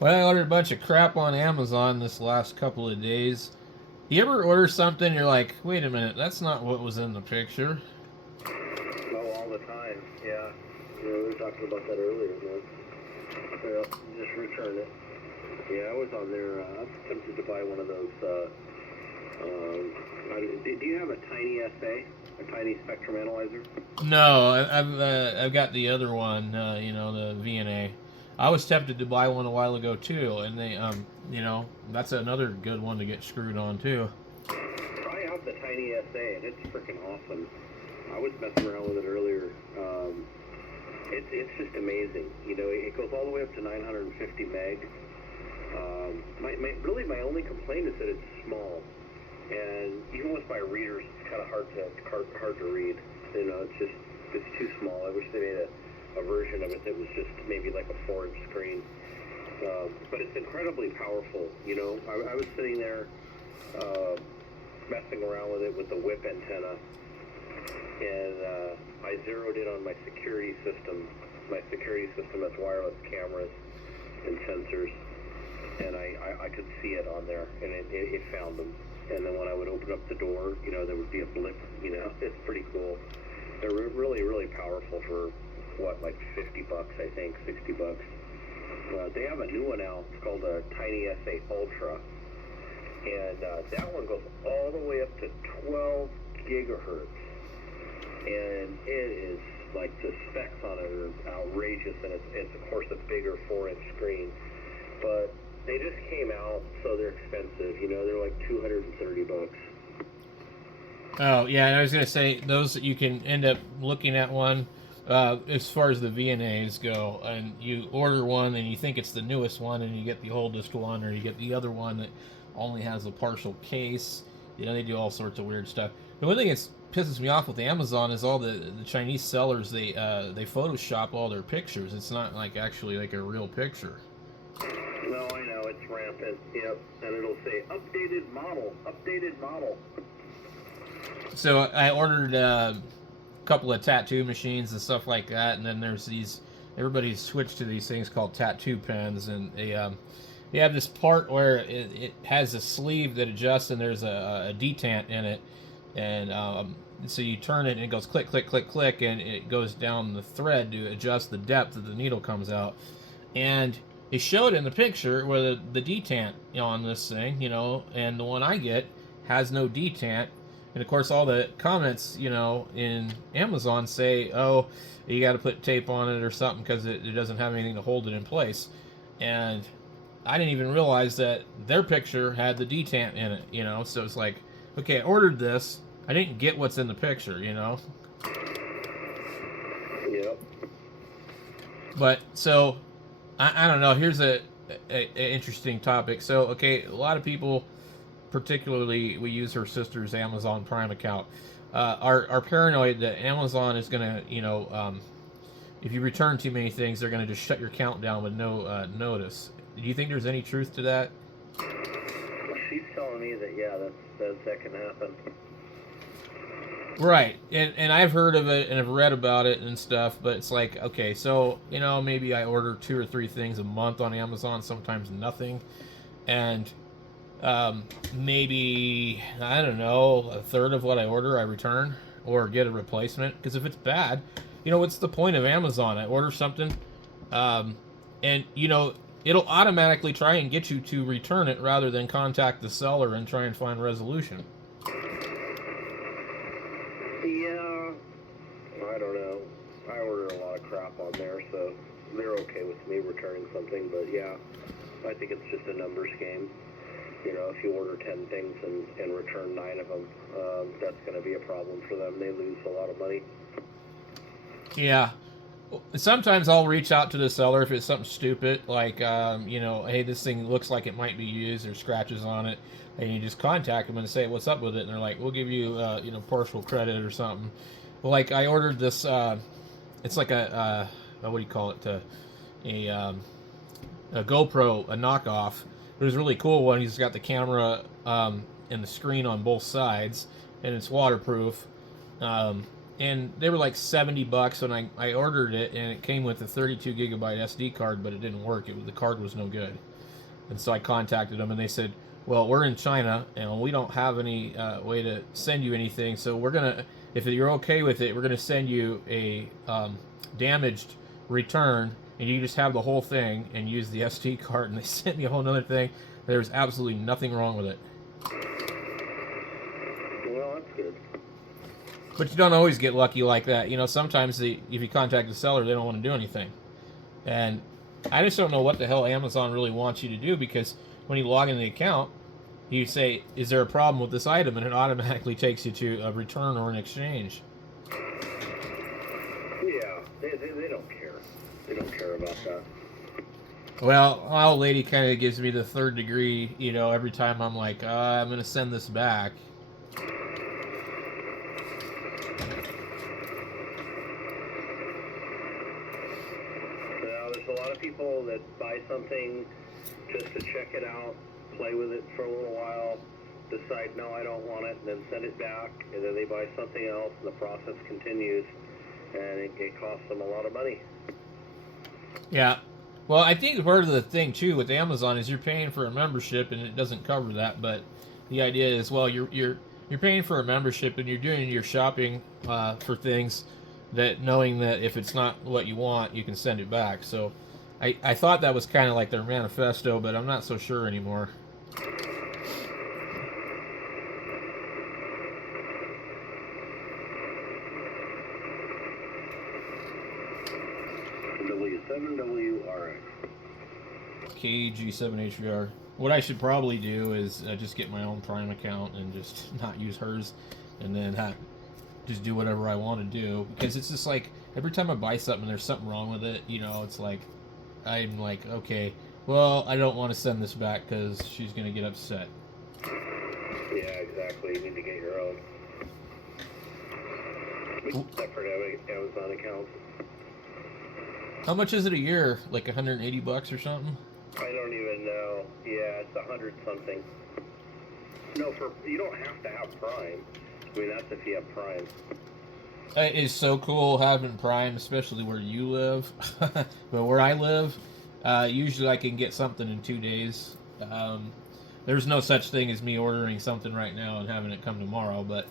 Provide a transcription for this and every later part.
Well, I ordered a bunch of crap on Amazon this last couple of days. You ever order something, you're like, wait a minute, that's not what was in the picture? Oh, all the time. Yeah. Yeah, we were talking about that earlier, man. Yeah, just return it. Yeah, I was on there. I was tempted to buy one of those. Do you have a tiny SA, a tiny spectrum analyzer? No, I've got the other one, the VNA. I was tempted to buy one a while ago too, and that's another good one to get screwed on too. Try out the tiny SA, and it's freaking awesome. I was messing around with it earlier. It's just amazing. You know, it goes all the way up to 950 meg. My only complaint is that it's small, and even with my readers, it's kind of hard to read. You know, it's too small. I wish they made a version of it that was just maybe like a 4-inch screen. But it's incredibly powerful. You know, I was sitting there messing around with it with the whip antenna, and I zeroed in on my security system. My security system has wireless cameras and sensors, and I could see it on there, and it found them. And then when I would open up the door, you know, there would be a blip. You know, it's pretty cool. They're really powerful for what, like $50, I think, $60. They have a new one out. It's called a Tiny SA Ultra, and that one goes all the way up to 12 gigahertz, and it is like the specs on it are outrageous, and it's of course a bigger 4-inch screen, but they just came out, so they're expensive. You know, they're like $230. Oh yeah, and I was gonna say those you can end up looking at one as far as the VNAs go, and you order one and you think it's the newest one, and you get the oldest one, or you get the other one that only has a partial case. You know, they do all sorts of weird stuff. The one thing that pisses me off with Amazon is all the Chinese sellers. They Photoshop all their pictures. It's not like actually like a real picture. No, I know, it's rampant. Yep, and it'll say updated model, updated model. So I ordered a couple of tattoo machines and stuff like that, and then there's these. Everybody's switched to these things called tattoo pens, and they have this part where it has a sleeve that adjusts, and there's a detent in it, and so you turn it, and it goes click, click, click, click, and it goes down the thread to adjust the depth that the needle comes out, and they showed in the picture where the detent on this thing, and the one I get has no detent. And of course, all the comments, in Amazon say, "Oh, you got to put tape on it or something because it doesn't have anything to hold it in place." And I didn't even realize that their picture had the detent in it. So it's like, okay, I ordered this. I didn't get what's in the picture. Yep. But so I don't know. Here's a interesting topic. So okay, a lot of people, particularly we use her sister's Amazon Prime account, are paranoid that Amazon is gonna, if you return too many things, they're gonna just shut your account down with no notice. Do you think there's any truth to that? Well, she's telling me that, yeah, that can happen. Right, and I've heard of it and I've read about it and stuff, but it's like, okay, so maybe I order 2 or 3 things a month on Amazon, sometimes nothing, and maybe, I don't know, a third of what I order I return or get a replacement. Because if it's bad, what's the point of Amazon? I order something, and it'll automatically try and get you to return it rather than contact the seller and try and find resolution. Yeah, I don't know. I order a lot of crap on there, so they're okay with me returning something. But yeah, I think it's just a numbers game. If you order 10 things and return 9 of them, that's going to be a problem for them. They lose a lot of money. Yeah. Sometimes I'll reach out to the seller if it's something stupid, like, hey, this thing looks like it might be used, or scratches on it, and you just contact them and say, what's up with it? And they're like, we'll give you, partial credit or something. Like, I ordered this, it's like what do you call it? A GoPro, a knockoff. It was a really cool one. He's got the camera and the screen on both sides, and it's waterproof. and they were like $70 when I ordered it, and it came with a 32 gigabyte SD card, but it didn't work. The card was no good, and so I contacted them, and they said, "Well, we're in China, and we don't have any way to send you anything. So we're gonna, if you're okay with it, we're gonna send you a damaged return, and you just have the whole thing and use the SD card." And they sent me a whole other thing. There was absolutely nothing wrong with it. Well, that's good. But you don't always get lucky like that. You know, sometimes if you contact the seller, they don't want to do anything. And I just don't know what the hell Amazon really wants you to do, because when you log in the account, you say, "Is there a problem with this item?" And it automatically takes you to a return or an exchange. Yeah, they don't care. They don't care about that. Well, my old lady kind of gives me the third degree, you know, every time I'm like, I'm going to send this back. Now, there's a lot of people that buy something just to check it out, play with it for a little while, decide, no, I don't want it, and then send it back, and then they buy something else, and the process continues, and it costs them a lot of money. Yeah. Well, I think part of the thing too with Amazon is you're paying for a membership, and it doesn't cover that. But the idea is, well, you're paying for a membership, and you're doing your shopping for things that, knowing that if it's not what you want, you can send it back. So I thought that was kind of like their manifesto, but I'm not so sure anymore. W7WRX. KG7HVR. What I should probably do is just get my own Prime account and just not use hers, and then just do whatever I want to do, because it's just like every time I buy something, there's something wrong with it. You know, it's like I'm like, okay, well, I don't want to send this back because she's gonna get upset. Yeah, exactly. You need to get your own separate Amazon accounts. How much is it a year? Like $180 or something? I don't even know. Yeah, it's 100 something. No, you don't have to have Prime. I mean, that's if you have Prime. It is so cool having Prime, especially where you live. But where I live, usually I can get something in 2 days. There's no such thing as me ordering something right now and having it come tomorrow. But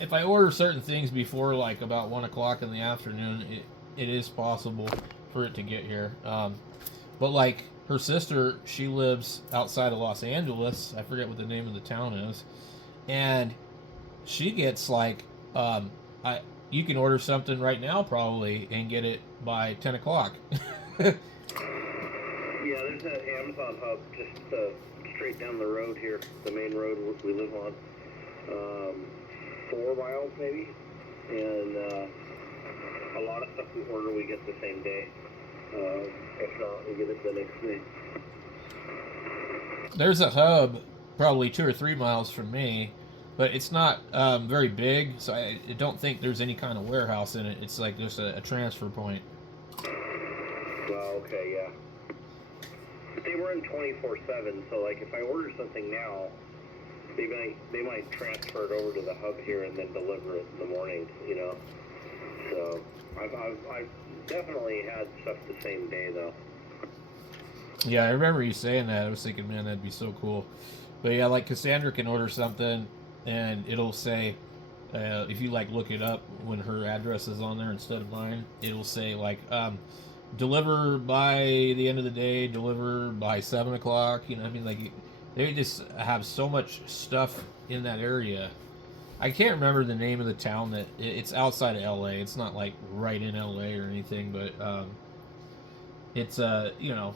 if I order certain things before like about 1 o'clock in the afternoon, it is possible for it to get here. But like her sister, she lives outside of Los Angeles. I forget what the name of the town is. And she gets like, you can order something right now probably and get it by 10 o'clock. Yeah, there's an Amazon hub just straight down the road here, the main road we live on. 4 miles maybe. And a lot of stuff we order we get the same day. If not, we get it the next day. There's a hub probably 2 or 3 miles from me, but it's not very big, so I don't think there's any kind of warehouse in it. It's like just a transfer point. Well, okay, yeah. But they run 24/7, so like if I order something now, they might transfer it over to the hub here and then deliver it in the morning, you know. So I've definitely had stuff the same day though. Yeah, I remember you saying that. I was thinking, man, that'd be so cool. But yeah, like Cassandra can order something, and it'll say, if you like look it up when her address is on there instead of mine, it'll say like, deliver by the end of the day, deliver by 7 o'clock. You know, I mean, like they just have so much stuff in that area. I can't remember the name of the town that it's outside of LA. It's not like right in LA or anything, but it's you know,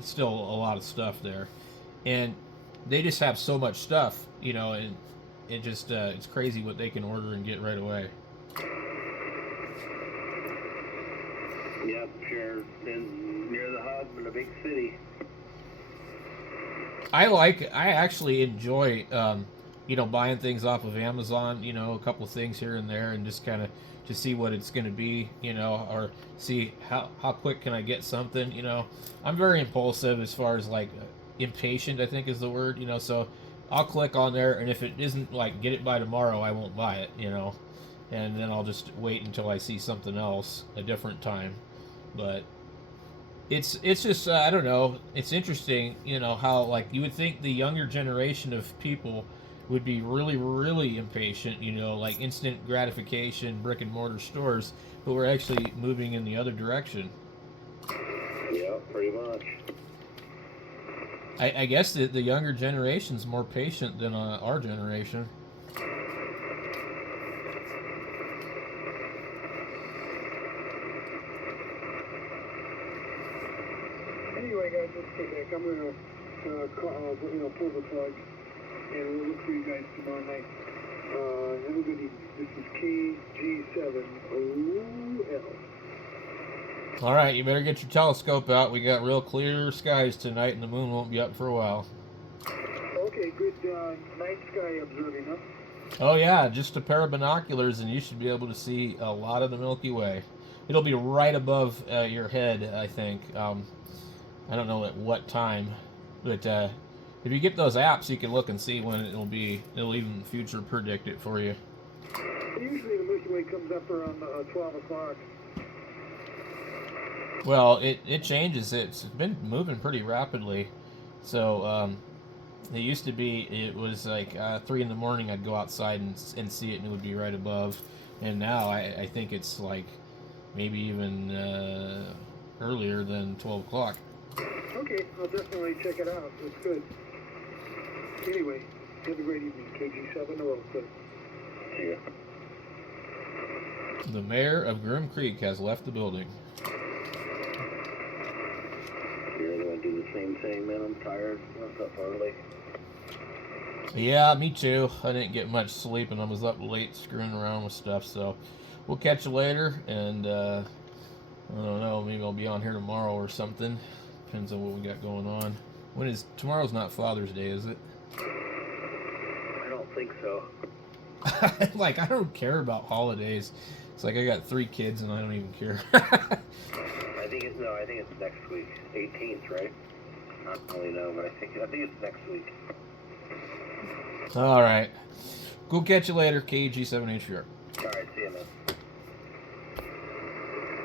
still a lot of stuff there, and they just have so much stuff, you know, and it just it's crazy what they can order and get right away. Yep, sure. And near the hub in a big city. I actually enjoy you know, buying things off of Amazon, you know, a couple of things here and there, and just kind of to see what it's going to be, you know, or see how quick can I get something, you know. I'm very impulsive as far as like impatient, I think is the word, you know, so I'll click on there, and if it isn't like get it by tomorrow, I won't buy it, you know. and then I'll just wait until I see something else a different time. But it's just I don't know. It's interesting, you know, how like you would think the younger generation of people would be really impatient, you know, like instant gratification, brick and mortar stores, but we're actually moving in the other direction. Yeah, pretty much. I guess the younger generation's more patient than our generation. Anyway, guys, let's get back. I'm gonna pull the plug, and we'll look for you guys tomorrow night. Have a good evening. This is KG7OL. All right, you better get your telescope out. We got real clear skies tonight, and the moon won't be up for a while. Okay, good night sky observing, huh? Oh yeah, just a pair of binoculars, and you should be able to see a lot of the Milky Way. It'll be right above your head, I think. I don't know at what time, but if you get those apps, you can look and see when it'll be. It'll even future predict it for you. Usually the Milky Way comes up around 12 o'clock. Well, it changes. It's been moving pretty rapidly. So it used to be, it was like 3 in the morning. I'd go outside and see it, and it would be right above. And now I think it's like maybe even earlier than 12 o'clock. Okay, I'll definitely check it out. That's good. Anyway, have a great evening. KG7OL. See ya. The mayor of Grim Creek has left the building. You're gonna do the same thing, man. I'm tired. I was up early. Yeah, me too. I didn't get much sleep, and I was up late screwing around with stuff. So we'll catch you later, and I don't know, maybe I'll be on here tomorrow or something. Depends on what we got going on. Tomorrow's not Father's Day, is it? I don't think so. Like, I don't care about holidays. It's like I got 3 kids and I don't even care. I think it's next week, 18th, right? I don't really know, but I think it's next week. All right. Go catch you later, KG7HR.